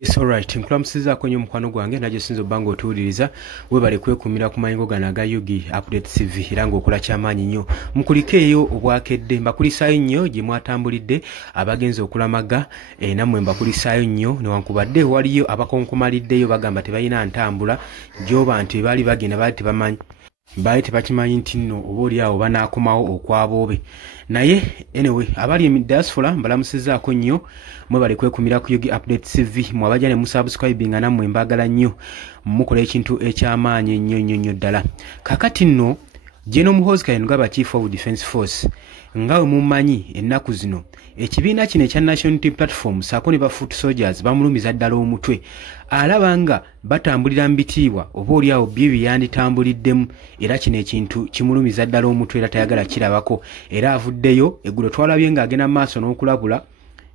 It's alright. Nkulamusiza kwenye mukwano gwange naje sinzo bango otuwuliriza webale kwekumira ku mayingo gano aga Yugi Update TV era ng'okola kyamaanyi nnyo. Mukulikeeyo obwakedde mbakulisaayo nnyo gye mwatambulidde abagenzi okulamaga nammwe mbakulisaayo nnyo newankubadde waliyo abakonkomaliddeyo bagamba tebalina ntambula gy'oba nti baali bagenda baali tebakimanyi nti nno oba oli awo banaakomawo okwaboobe naye anyway abali mu diaspora mbalamusizaako nnyo mwe bali kwekumira ku Yugi Update TV mwabajja ne musubscribinga nammwe mbagala nnyo mukola ekintu ekyamaanyi nnyo ddala kakati nno General Muhoozi Kainerugaba Chief of Defence Force ngawe mumanyi ennaku zino ekibiina kino ekya National Unity Platform saako ne ba foot soldiers bamulumiza ddala omutwe alaba nga batambulira mu bitiibwa oba oli awo bye yanditambuliddemu era kino ekintu kimulumiza ddala omutwe era tayagala kirabako era avuddeyo eggulo twalabye ng'agenda maaso n'okulabula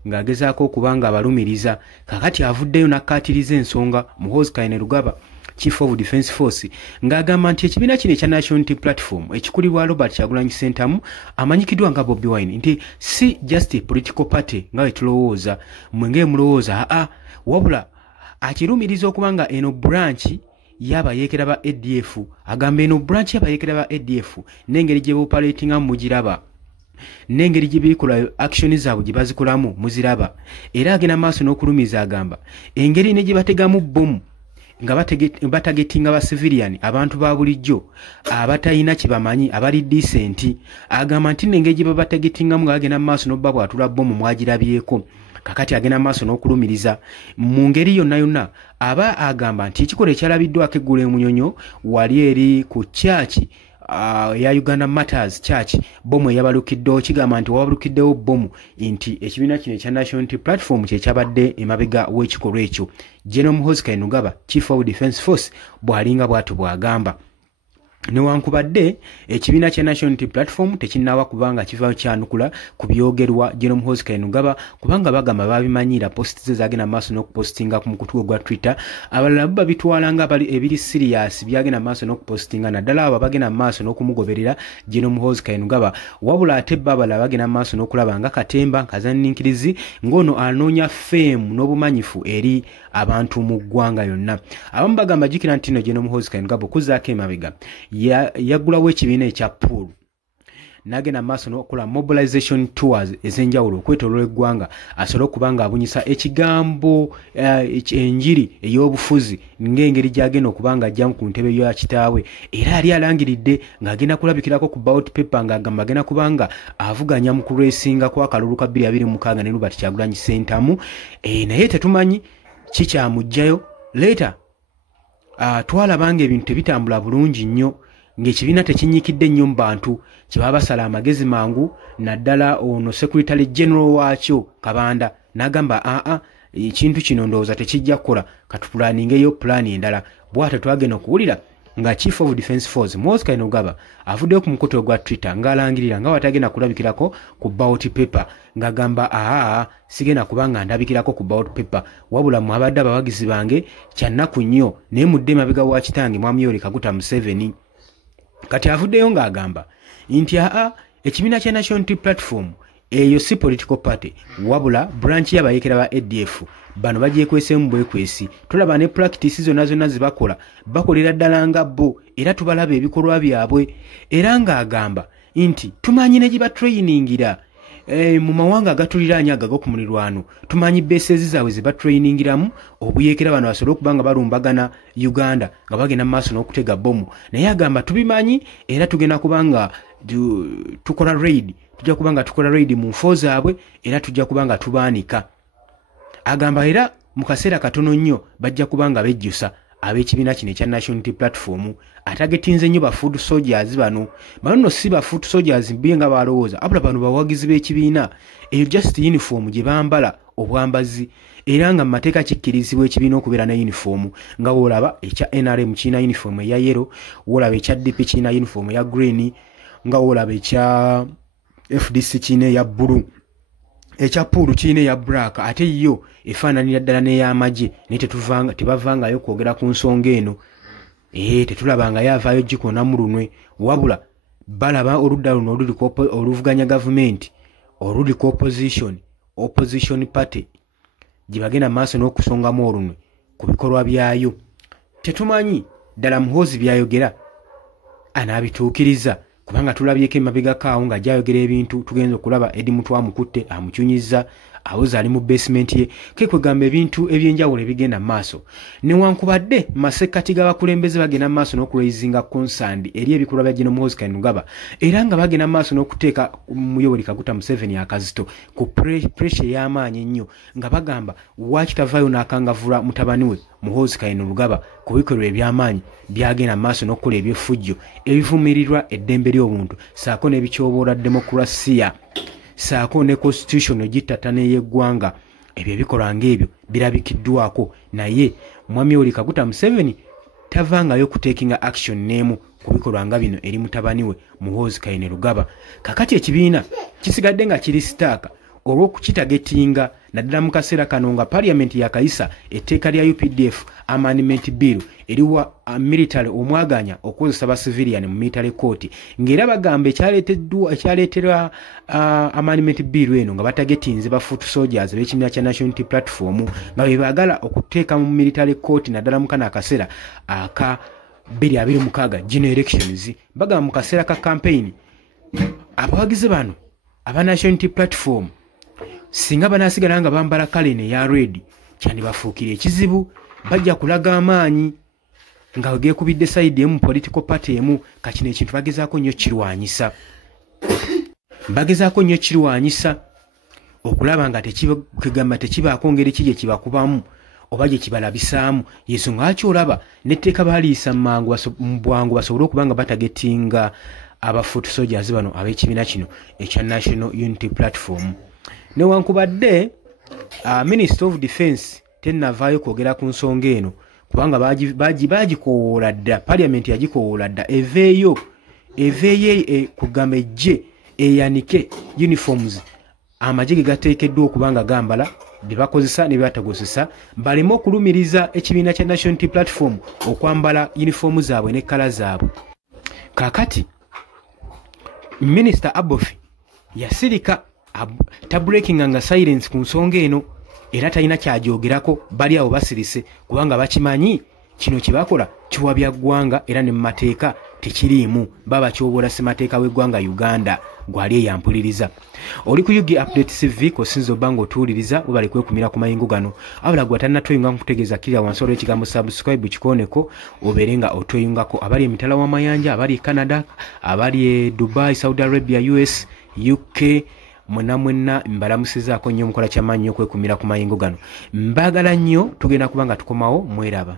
ng'agezaako okuba nga abalumiriza kakati avuddeyo n'akkaatiriza ensonga Muhoozi Kainerugaba Chief of Defence Force ng'agamba nti ekibiina kino ekya National Unity Platform ekikulibwa Robert Kyagulanyi Ssentamu amanyikiddwa nga Bobi Wine nti si just a political party nga we tulowooza mmwe ng'emulowooza wabula akirumiriza okuba nga eno branch y'abayeekera ba ADF agamba eno branch y'abayeekera ba ADF n'engeri gye operatinga mugiraba n'engeri gye bikola action zaabwe gye bazikolamu muziraba era agenda maaso n'okulumiza agamba engeri ne gye bategamu bomu nga batagetinga ba civilian abantu ba bulijjo abatayina kibamanyi abali decent agamba nti n'engeri gye babategetingamu nga agenda maaso n'obba bwatula bomu mwagirabyeko kakati agenda maaso n'okulumiriza mu ngeri yonna aba agamba nti ekikola ekyalabiddwako eggulu emunyonyo wali eri ku kyaki ya Uganda Matters Church bomu yabalukiddewo kigamba nti wabalukiddewo bomu nti ekibiina kino ekya National Unity Platform kyekyabadde emabega w'ekikolwa ekyo General Muhoozi Kainerugaba Chief of Defence Force bw'alinga bw'atyo bw'agamba newankubadde ekibiina kya National Unity Platform tekinnawa kubanga kiva kyanukula ku byogerwa General Muhoozi Kainerugaba kubanga bagamba babimanyira post ze zagenda maaso n'okupostinga ku mukutu gwa Twitter abalala babitwala nga bali ebiri serious byagenda maaso n'okupostinga naddala abo bagenda maaso n'okumugoberera General Muhoozi Kainerugaba wabula ate babala bagenda maaso n'okulaba nga Katemba Kazanninkirizi ng'ono anoonya fame n'obumanyifu eri abantu mu ggwanga yonna abamu bagamba jjukira nti no General Muhoozi Kainerugaba okuzaako emabega yagulawo ekibiina ekya pool nagenda maaso n'okola mobilization tours ez'enjawulo okwetooloola eggwanga asobole okuba nga abunyisa ekigambo enjiri ey'obufuzi ng'engeri gy'agenda okuba nga ajjamu ku ntebe ya kitaawe era yali alangiridde ng'agenda kulabikirako ku ballot paper ng'agamba agenda kuba nga avuganya mu kulwesinga kwa akalulu ka 2026 ne Robert Kyagulanyi Ssentamu naye tetumanyi kikyamugjayo leeta twalabanga ebintu tebitambula bulungi nnyo ng'ekibiina tekinyikidde nnyo mu bantu kyebaba basala amagezi mangu naddala ono Secretary General waakyo Kabanda n'agamba ekintu kino ndowooza tekijja kukola katupulaningeyo pulaani endala bw'atyo twagenda okuwulira nga Chief of Defence Force Muhoozi Kainerugaba avuddeyo ku mukutu gwa Twitter ng'alangirira nga watagenda kulabikirako ku ballot paper ng'agamba sigenda kubanga ndabikirako ku ballot paper wabula mu abadde abawagizi bange kyannaku nnyo naye mudde mabega wa kitange Mwami Yoweri Kaguta Museveni kati avuddeyo ng'agamba nti ekibiina kya National Unity Platform eyo si political party wabula branch y'abayeekera ba ADF bano bagyekweseemu bwekwesi tulaba ne practice zonna zibakola bakolera ddala nga bo era tubalaba ebikolwa byabwe era ng'agamba nti tumanyi ne gye batrayiningira mu mawanga agatuliraanye agago ku mulirwano tumanyi beesezi zaabwe ze batrayiningiramu obuyeekera bano basobole okuba nga balumbagana Uganda nga bagenda mu maaso n'okutega bomu naye agamba tubimanyi era tugenda kuba nga tukola raid tujja kuba nga tukola raid mu nfo zaabwe era tujja kuba nga tubaanika agamba era mu kaseera katono nnyo bajja kuba nga bejjusa ab'ekibiina kino ekya National Unity Platform atagetinze nnyo ba foot soldiers bano nno si ba foot soldiers mbiye nga balowooza abula bano bawagizi b'ekibiina eyo just uniform gye bambala obwambazi era nga mu mateeka kikkirizibwa ekibiina okubeera ne uniform nga woolaba ekya NRM kirina uniform eya yellow woolaba ekya DP kirina uniform eya green nga woolaba ekya FDC kirina eya blue ekya pool kirina eya black ate yo efaananira ddala n'ey'amagye naye tebavangayo kwogera ku nsonga eno tetulabanga yavaayo gikona mu lunwe wabula balaba oludda luno oluvuganya gavumenti oluli ku opposition party gye bagenda maaso n'okusongamu olunwe ku bikolwa byayo. Tetumanyi ddala Muhoozi byayogera anaabituukiriza, kubanga tulabyeko emabegako awo nga gyayogera ebintu tugenza okulaba Eddie Mutwe amukutte amukyunyizza awoza ali mu basement ye ke kwegamba ebintu ebyenjawulo ebigenda maaso. Newankubadde masekati g'abakulembeze bagenda maaso n'okuraisinga concerned eri ebikolwa bya General Muhoozi Kainerugaba era nga bagenda maaso n'okuteeka Yoweri Kaguta Museveni akazito ku pressure y'amaanyi ennyo nga bagamba waaki tavaayo n'akangavula mutabani we Muhoozi Kainerugaba ku bikolwa eby'amaanyi byagenda maaso n'okukola eby'effujjo ebivumirirwa eddembe ly'obuntu saako n'ebikyoboola demokrasiya saako ne constitution gitatana y'eggwanga. Ebyo ebikolwa ng'ebyo birabikiddwako, naye mwami Yoweri Kaguta Museveni tavangayo kutekinga action n'emu ku bikolwa nga bino eri mutabani we Muhoozi Kainerugaba. Kakati ekibiina kisigadde nga kiri sitaaka olw'okukitagetinga naddala mu kaseera kano nga Parliament yakayisa etteeka lya UPDF amendment bill eriwa military omwaganya okukozesa ba civilian mu military court, ng'era bagamba ekyaleetera amendment bill eno nga batagetinze ba foot soldiers b'ekibiina kya National Unity Platform nga bwe baagala okuteeka mu military court naddala mu kano akaseera aka 2026 general elections. Bagamba mu kaseera ka campaign abawagizi bano aba National Unity Platform singa banaasigala nga bambala kalene ya red kyandibafuukira ekizibu, bajja kulaga amaanyi nga geekubidde side emu political party emu. Kakino ekintu bagezaako nnyo kirwanyisa, bagezaako nnyo kirwanyisa okulaba nga tekigamba tekibaako ngeri ki gye kibakubamu oba gye kibalabisaamu. Yesu ng'akyolaba n'etteeka baaliisa mu bwangu basobole okuba nga batagetinga aba foot soldiers bano ab'ekibiina kino ekya National Unity Platform. Newankubadde Minister of Defence tennavaayo kwogera ku nsonga eno kubanga bagikoowoola dda, Parliament yagikoowoola dda eveeyo kugamba ejje eyanike uniforms amagye ge gateekeddwa okuba nga gambala bye bakozesa ne byatagosesa, baleme okulumiriza ekibiina kya National Unity Platform okwambala uniform zaabwe ne kala zaabwe. Kakati Minister Abofi yasirika tabreaking nga silence ku nsonga eno era talina kyagyogerako, bali awo basirise kubanga bakimanyi kino kibakola kiwabya ggwanga era ne mu mateeka tekiriimu, baba kyobola ssemateeka w'eggwanga Uganda gwali eyampuliriza. Oli ku UG Update TV kosinzo bango tuuliriza webali kwekumira ku mayingo gano abula gwa tannatweyunga nkutegeeza kirya wansi olw'ekigambo subscribe kikoneko obeere nga otweyungako. Abali emitala w'amayanja, abali Canada, abali Dubai, Saudi Arabia, US, UK mwenna mbalamusizaako nnyo mukola kyamaanyi okwekumira ku mayingo gano. Mbagala nnyo, tugenda kuba nga tukomawo mweraba.